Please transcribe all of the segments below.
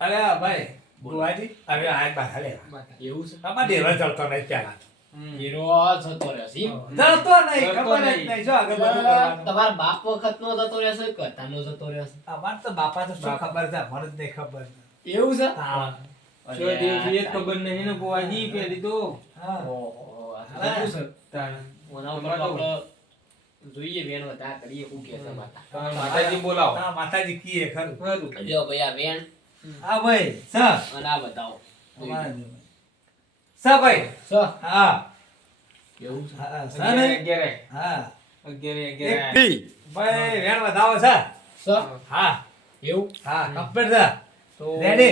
અરે ભાઈ બુવાજી હવે આ બાધા લે એવું છે આમાં દેવર ચડતો નહીં પેલા હીરો જતો રહેશે એમ? ચડતો નહીં ખબર જ નહીં જો આગળ બધું કરવાનું તમારા બાપ વખત નો જતો રહેશે કે તાનો જતો રહેશે અમાર તો બાપા તો શું ખબર છે મને જ નહીં ખબર એવું છે હા જો દેવજીએ જ ખબર નહીં ને બુવાજી પેલી તો હા ઓહો આ તો શું છે તાણ. ઓના ઉપર તો આપણે જોઈએ વેણ વધા કરીએ શું કે છે માતા તાણ માતાજી બોલાવો હા માતાજી કીએ ખરું ખરું. લ્યો ભાઈ આ વેણ હા ભાઈ સા અને આ બતાવો સા ભાઈ સ હા એવું છે હા સા નહીં અગિયારે હા અગિયારે ભાઈ વેણ વધાવો છે સ હા એવું હા કમ્પ્લીટ છે તો Ready?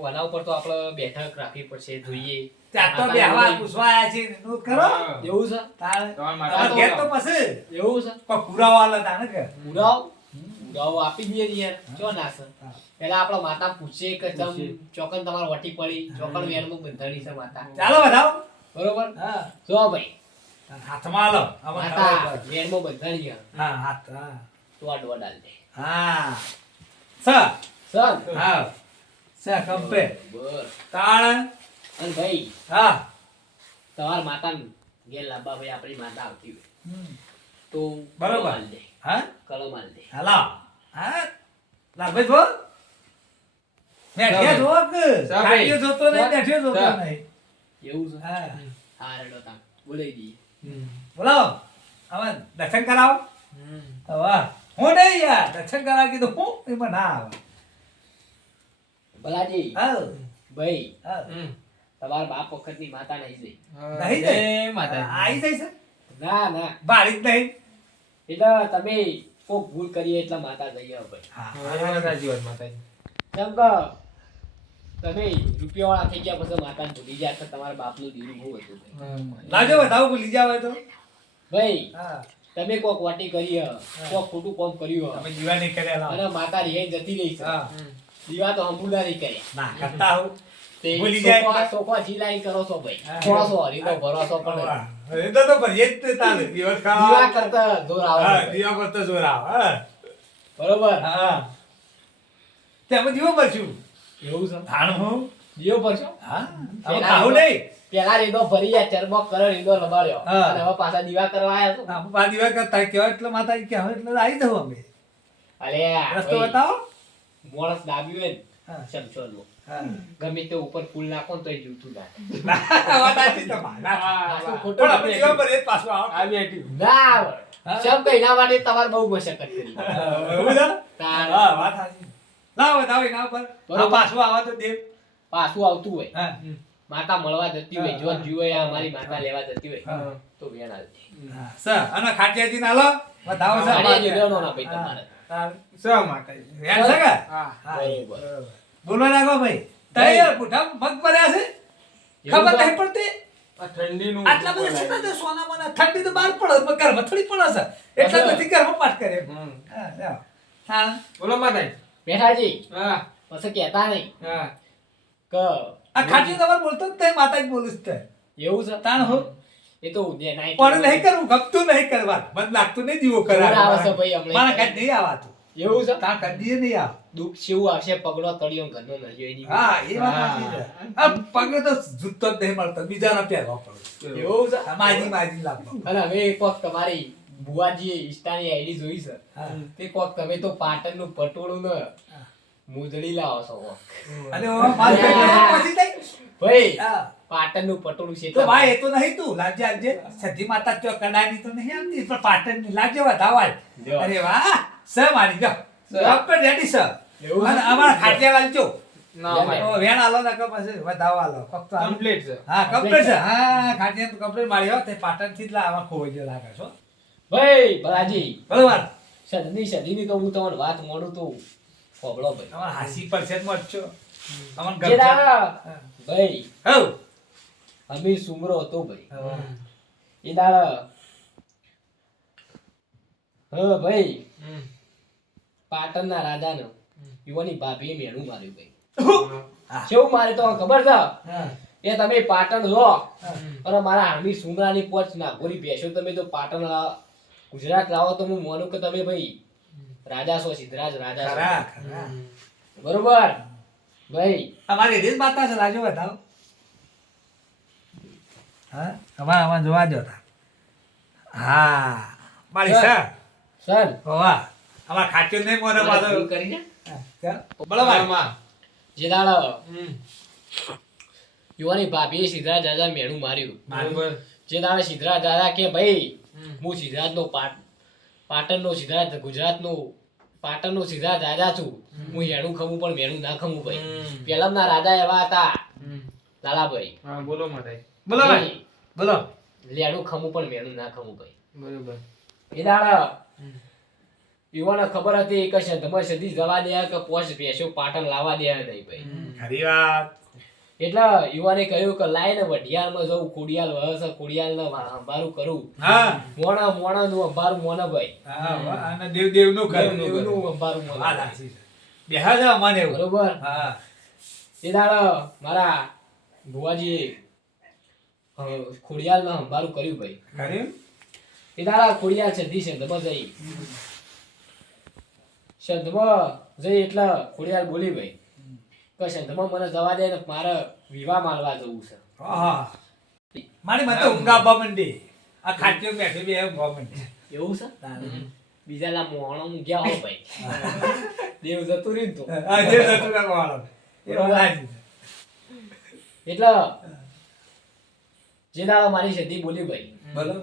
આના ઉપર તો આપણે બેઠક રાખવી પડશે જોઈએ ત્યાં તો બેહવા પૂછવા આયા છે નોંધ કરો હા. એવું છે તારે તમારા તમારે માતા ઘેર તો પછી એવું છે કોઈ પુરાવો આલે તાને કે પુરાવો આપી દઈએ ને યાર ચો ના છે હા. પેલા આપણા માતા પૂછે કે તમ પૂછે. ચોકન તમાર વટી પડી ચોકન વેરનું બંધાણી છે માતા ચાલો વધાવો બરોબર હા જો ભાઈ હાથમાં આલો આમાં માતા ખબર પડે. વેરમાં બંધાણી છે હા હાથ હા તો આ ડોળ ડાલ દે હા સા સર હા સા કમ્પ્લીટ બર તાણ અને ભાઈ હા તમાર માતા ઘેર લાંબા ભાઈ આપણી માતા આવતી હોય તો બરોબર. કલમ આલ દે હા કલમ આલ દે હાલો હા લાભે જો બેઠ્યા જો કે સા ભાઈ. ગાડીઓ જોતો નહીં બેઠ્યો જોતો સા. નહીં એવું છે હા હા રેડો તા બોલાઈ દઈએ બોલાવો હવે દર્શન કરાવો વાહ હું નહીં યાર દર્શન કરાવ કીધું હું એમાં ના આવે ભલાજી હા ભાઈ હા તમારા બાપ વખતની માતા નહીં જઈ નહીં જય જાય માતાજી. આવી જાય છે ના ના બાળી જ નહીં એટલે તમે કોક ભૂલ કરીએ એટલે માતા જઈએ ભાઈ હા હા, સાચી વાત માતાજી. કેમ કે તમે રૂપિયાવાળા થઈ ગયા પછી માતાને ભૂલી ગયા તો તમારા બાપનું દીરું બહુ હતું ભાઈ. લાજો બતાવો ભૂલી જાવ તો ભાઈ હા તમે કોક વાટી કરી હ, કોક ખોટું કામ કર્યું હ. તમે જીવાની કર્યા અને માતા રિહાઈ જતી રહી છે હા દીવા તો હંબુડા નહીં કર્યા ના કરતા હું તે ભૂલી જાય સોફા- એટલે? સોફા જીલાઈ કરો છો ભાઈ હા. થોડો હરીનો ભરોસો પણ એ તો ભરીએ જ તે તાલે દિવસ દીવા ખાવા કરતા જોર આવે હા છે ભાઈ. દીવા પર તો જોર આવે હા બરોબર હા તે અમે દીવો ભરશું એવું છે થાણ હું દીવો ભરશો હા અમે પેલા ખાવું નહીં પેલા રીદો ભરી ગયા ચરબોક કરો રીદો લબાડ્યો હા. અને હવે પાછા દીવા કરવા આયા છો અમે બા દીવા કરતા કહેવાય એટલે માતાજી કહેવાય એટલે આવી દઉં અમે અલે રસ્તો ભાઈ, બતાવો માણસ દાબ્યું હોય હા. ને સમસોનું. હા ગમે તે ઉપર ફૂલ નાખો ને તોય જૂઠું લાગે. વાત સાચી તમારી. ના, પાછું ખોટું પણ અમે નથી. દીવા ભરીએ જ પાછું આવો. આ બેઠી. ના આવડે. હા. શેમ કે એના માટે તમારે બહુ મશક્કત કરી. એવું છે? તાર હા, વાત સાચી. લાવો, બતાવો એના ઉપર. બરોબર. આ પાછું આવા તો દેવ. પાછું આવતું હોય હા. માતા મળવા જતી હોય હા, જો હા. જીવો આ અમારી માતા લેવા જતી હોય હા. તો વેણ આલતી. હા, સર, અને ખાટિયાજી ના લો. બતાવો સર. ખાટિયાજી લેવાનો ના ભાઈ તમારે. તાર- સા માતાજી. વેણ છે કે? હા. હા, બરોબર. બરોબર. બોલવા લાગો ભાઈ. તૈયાર પૂઠા મગ ભર્યા છે? ખબર નહીં પડતી? આ ઠંડીનું આટલા બધા છે ને તે સોનામાં ઠંડી તો બહાર પડે, પણ ઘરમાં થોડી પડે છે. એટલા બરાબર. બધી ઘરમાં પાઠ કરે. હમ. હા, જાઓ. હા. બોલો માતાજી. બેઠાજી હા. પછી કહેતા નહીં હા. કે આ ખાટી તમારે બોલતો જ તે માતા જ બોલું જ તે. એવું છે તાણ હો. એ તો ઉદય નાઈટ પણ નહીં કરવું, ગમતું નહીં કરવા. મને લાગતું નહીં દીવો જોર આવે છે કરાવે. ભાઈ હમણાં. મારા કાંઈ નહીં આવાતું. એવું છે તાણ કદીએ નહીં આવે. દુઃખ શેવું આવશે પગલો તળિયો ઘરનો નળિયો એની હા, એ વાત હા. સાચી છે. આ પગે તો જૂતો જ નહીં મળતો, બીજાનો પહેરવો પડે. એવું છે આ માજી લાગતો. અને હવે એક વખત તમારી બુવાજીએ ઇન્સ્ટાની આઈડી જોઈ છે હા. તે કોક તમે તો પાટણનું પટોળું ને મુજડી લાવો છો અને ઓ માલ પેટમાં પહોંચી જાય. ભાઈ હા. પાટણનું પટોળું છે તો ભાઈ એ તો નહીં તું લાજે આવજે સધી માતા ચો કડાની તો નહીં આવતી પણ પાટણની લાજે વધાવાય. જો. અરે વાહ સ મારી જો પ્રોપર રેડી સર એવું અને છે? અમારા ખાટિયા વાલજો ના લે, ભાઈ. તો વેણ આલો ને કે પછી વધાવા આલો ફક્ત આલો. કમ્પ્લીટ છે. હા કમ્પ્લીટ છે હા ખાટિયા તો કમ્પ્લીટ મારી હો તે પાટણ થી જ લાવવા ખોવાઈ ગયો લાગે છો ભાઈ બરાજી બરોબર સદીની તો હું તમને વાત મોડું તો ખોબળો ભાઈ તમારે હાસી પરસેન્ટ માં જ છો અમન જે ગમશે દાડા ભાઈ હઉ અમીર સુમરો હતો ભાઈ હા. એ દાડા હા ભાઈ હમ. પાટણના રાજાનો યુવાની ભાભીએ મેણું માર્યું ભાઈ હા. કેવું મારે તો ખબર છે હા. એ તમે પાટણ લો હા. અને મારા આમી સુમરાની પોચ ના ગોરી બેસો તમે તો પાટણ ગુજરાત લાવો તો હું માનું કે તમે ભાઈ રાજા છો સિદ્ધરાજ રાજા છો ખરા ખરા બરોબર ભાઈ અમારી રીત માતા છે લાજો બતાવો હા અમારે જોવા દો તા હા મારી સર સર વાહ અમાર ખાચ્યું નહીં મોને પાછો ભૂલ કરીને બરાબર જે દાડો હમ. યુવાની ભાભીએ સિદ્ધરાજ દાદા મેણું માર્યું બરોબર. જે દાડે સિદ્ધરાજ દાદા કે ભાઈ હમ. હું સિદ્ધરાજનો પાટણનો સિદ્ધરાજ ગુજરાતનો પાટણનો સિદ્ધરાજ રાજા છું હું એણું ખમું પણ મેણું ના ખમું ભાઈ હમ. પહેલાના રાજા એવા હતા હમ. લાલાભાઈ હા બોલો મારે બોલો ભાઈ બોલો લેણું ખમું પણ મેણું ના ખમું ભાઈ બરોબર. એ દાડા હમ. યુવાને ખબર હતી કે તમારે સદી જવા દે કે પોસ્ટ ભેંસો પાટણ લાવવા દે નહીં ભાઈ ખરી વાત એટલે યુવાને કહ્યું કે લાઈને વઢિયારમાં જવું ખોડિયાલ વહસ ખોડિયાલને અંબારું કરું હા મોણાનું અંબારું મોને ભાઈ હા વાહ, અને દેવનું ઘર દેવનું અંબારું મોને હા ભાઈ. સાચી છે બેહા જાવ મને એવું બરોબર હા એ દાડો મારા ભુવાજીએ ખોડિયાલને અંબારું કર્યું ભાઈ ખરી એ દાડા ખોડિયાલ સધી સંધમાં જઈ સંધમાં જઈ એટલે ખોડિયાલ બોલી ભાઈ કે સંધમાં મને જવા દે ને મારે વિવાહ માલવા જવું છે હા મારી મતે ઊંઘ આવવા માંડી આ ખાટીઓ બેઠી બે ઊંઘ આવવા માંડી એવું છે બીજા લા મોહણો ગયા હો ભાઈ દેવ જતું રહ્યું ને તો આ જે જતું રાખવાનો એ સાચી છે. એટલે જે દાડો મારી સધી બોલી ભાઈ બોલો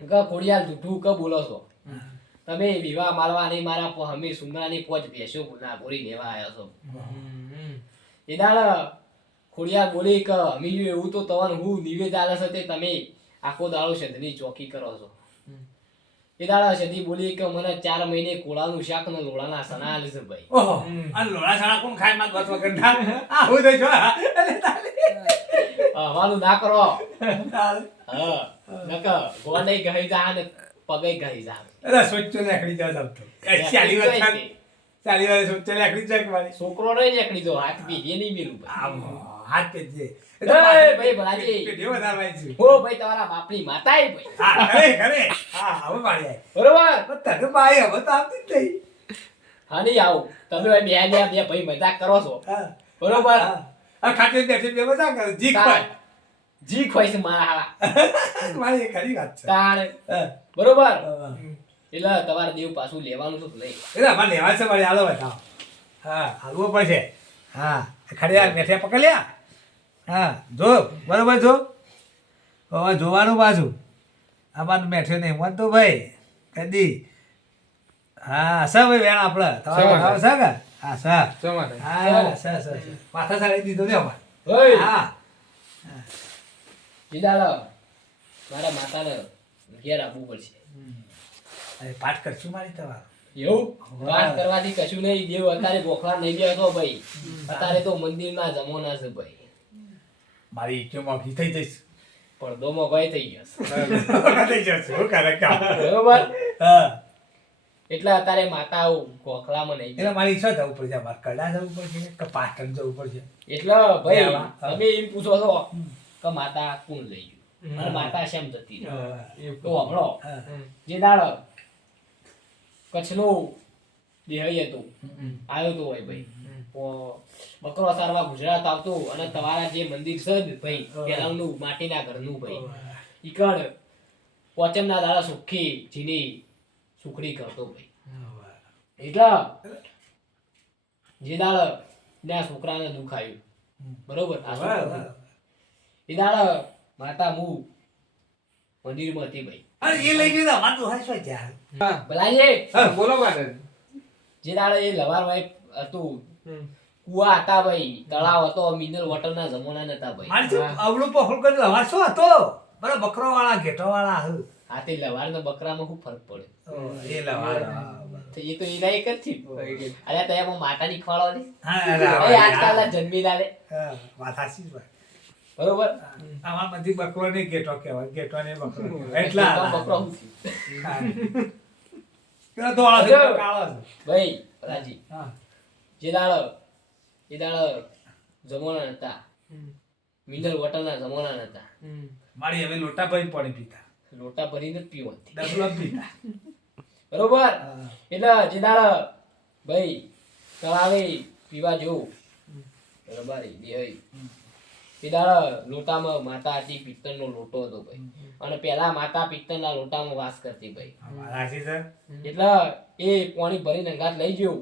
કે ખોડિયાલ જૂઠું કે બોલો છો તમે વિવાહ માલવા નહીં મારા હમીર સુંદરાની પોચ ભેંસો ના ગોળી લેવા આવ્યા છો એ દાડા ખોડિયાલ બોલી કે અમી એવું તો તવન હું નિવેદ આલે છે તે તમે આખો દાડો સંધની ચોકી કરો છો એ દાડા સધી બોલી કે મને 4 મહિને કોળાનું શાક ને લોળાના સણા આલે છે ભાઈ ઓહો આ લોડા છાણા કોણ ખાય માં ગત વગર ના આ હું તો જો એટલે હવાનું ના કરો તાલે હા નકર ગોંડે ગઈ જા ને પગે ગઈ જા અરે સોચ્ચો લેખડી જાવ તો 40 વર્ષ 40 વર્ષ સોચ્ચો લેખડી જાય કે મારી છોકરો નહીં નીકળી જો હાથ પીધે નહીં મેલું ભાઈ આમ હાથ પે જે એ ભાઈ ભલાજી. પેઢીઓ વધારવાય છે ઓ ભાઈ તમારા બાપની માતા એ ભાઈ હા ખરે ખરે હા હવે મારી આય બરોબર તને બાઈ હવે તો આવતી જ નહીં હા નહીં આવું તમે બે ભાઈ મજાક કરો છો હા બરોબર આ ખાટી બેઠી બે બધા કરે જી ખાય જી ખોઈ છે મારા હાલા મારી એ ખરી વાત છે તાણ હા. બરોબર હા. એટલે તમારે દેવ પાછું લેવાનું છે કે નહીં એટલે અમારે લેવા છે મારી હાલો બતાવો હા હાલવો પડશે હા ખડિયા મેઠિયા પકડ્યા હા જો બરોબર જો હવે જોવાનું પાછું અમારું મેઠ્યો નહીં મન તો ભાઈ કદી હા સર ભાઈ વેણ આપણે તમારો ભાવ છે કે હા સર શા માટે? હા સર સર માથા સાડી દીધો ને અમારે ઓય હા જીદાલો મારા માતાને ઘેર આવવું પડશે અરે પાઠ કરશું મારી તમારો એવું વાત કરવાથી કશું નહીં દેવ અત્યારે ગોખલા નહીં ગયા તો ભાઈ અત્યારે તો મંદિરમાં જમવાના છે ભાઈ મારી ઈચ્છો મોઘી થઈ જઈશ પડદોમાં ભાઈ થઈ ગયો થઈ જશે શું કરે કામ બરોબર હા એટલે અત્યારે માતા ગોખલામાં નહીં એટલે મારી ઈચ્છા જવું પડશે મારે કડા જવું પડશે કે પાટણ જવું પડશે એટલે ભાઈ હા. તમે એમ પૂછો છો કે માતા કોણ લઈ ગયું અને માતા શેમ જતી રહી? તો હમણો હા. જે દાડ કચ્છનો દેહય હતો આવ્યો તો હોય ભાઈ તો બકરો સારવા ગુજરાત આવતો અને તમારા જે મંદિર છે ને ભાઈ પેલાનું માટીના ઘરનું ભાઈ ઈકણ પોચમના દાડા સુખી જીની સુખડી કરતો ભાઈ એટલે જે દાડ ના છોકરાને દુઃખ આવ્યું બરોબર આ છોકરાને. એ દાડ માતા મુ મંદિરમાં હતી ભાઈ અરે એ લઈ ગયો અમાર તો હાય શું ત્યાં ભલાજી હા બોલો મારે જે દાડે એ લવારમાં હતું કુવા હતા ભાઈ તળાવ હતો મિનરલ વોટરના જમાના નતા ભાઈ મારી તો અવળું પહોળ કરી લવા શું હતો બરો બકરો વાળા ઘેટો વાળા હે આ તે લવાર ને બકરામાં શું ફરક પડે એ લવા તો એ તો એના એક જ છે અરે તો એમાં માતાની ખવાડો ને હા એ આજકાલના જન્મી દાડે વાત હાસી ભાઈ બરોબર અમાર બધી બકરો ને ઘેટો કહેવાય ઘેટો ને બકરો કહેવાય. એટલે એટલા બકરો શું થયું? કે ધોળો છે કાળો છે ભાઈ રાજી હા જે દાડ એ દાડ જમાના નતા મિનરલ વોટરના જમાના નતા મારી હવે લોટા ભરી પડી પીતા લોટા ભરીને જ પીવાથી ડબલ પીતા બરોબર એટલે જે દાડ ભાઈ તળાવે પીવા જેવું બરાબર એ બે એ દાડા લોટામાં માતા હતી, પિત્તળનો લોટો હતો ભાઈ, અને પેલા માતા પિત્તળના લોટામાં વાસ કરતી ભાઈ. રાશિ સર એટલે એ પાણી ભરીને અંગાત લઈ ગયો,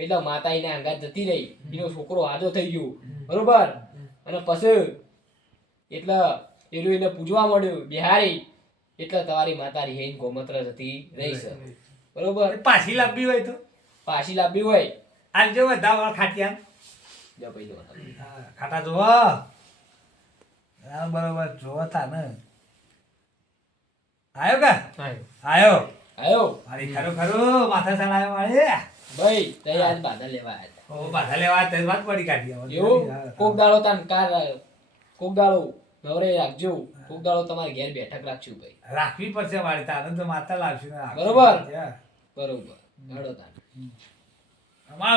એટલે માતા એને અંગાત જતી રહી, એનો છોકરો આજો થઈ ગયો, બરોબર. અને પછી એટલે એનું એને પૂજવા મળ્યું બિહારી, એટલે તમારી માતા રિહેન ગોમત્ર જતી રહી છે, બરોબર. પાછી લાવવી હોય તો પાછી લાવવી હોય આજ જો બધા વાળ ખાટિયા જો ભાઈ જો ખાટા જોવો બરોબર જોવો તા ને આયો કા આયો આયો મારી ખરું ખરું માથા સાણ આવ્યો મારે ભાઈ તઈ આજ બાધા લેવા આવ્યા હતા. ઓ બાધા લેવા તે વાત પડી કાઢી એવું કોક દાડો તાન કાર કોક દાડો નવરે રાખજો, કોક દાડો તમારે ઘેર બેઠક રાખજો ભાઈ. રાખવી પડશે મારી તારે તો માતા લાવશે ને બરોબર. બરોબર હેડો તાન. અમાર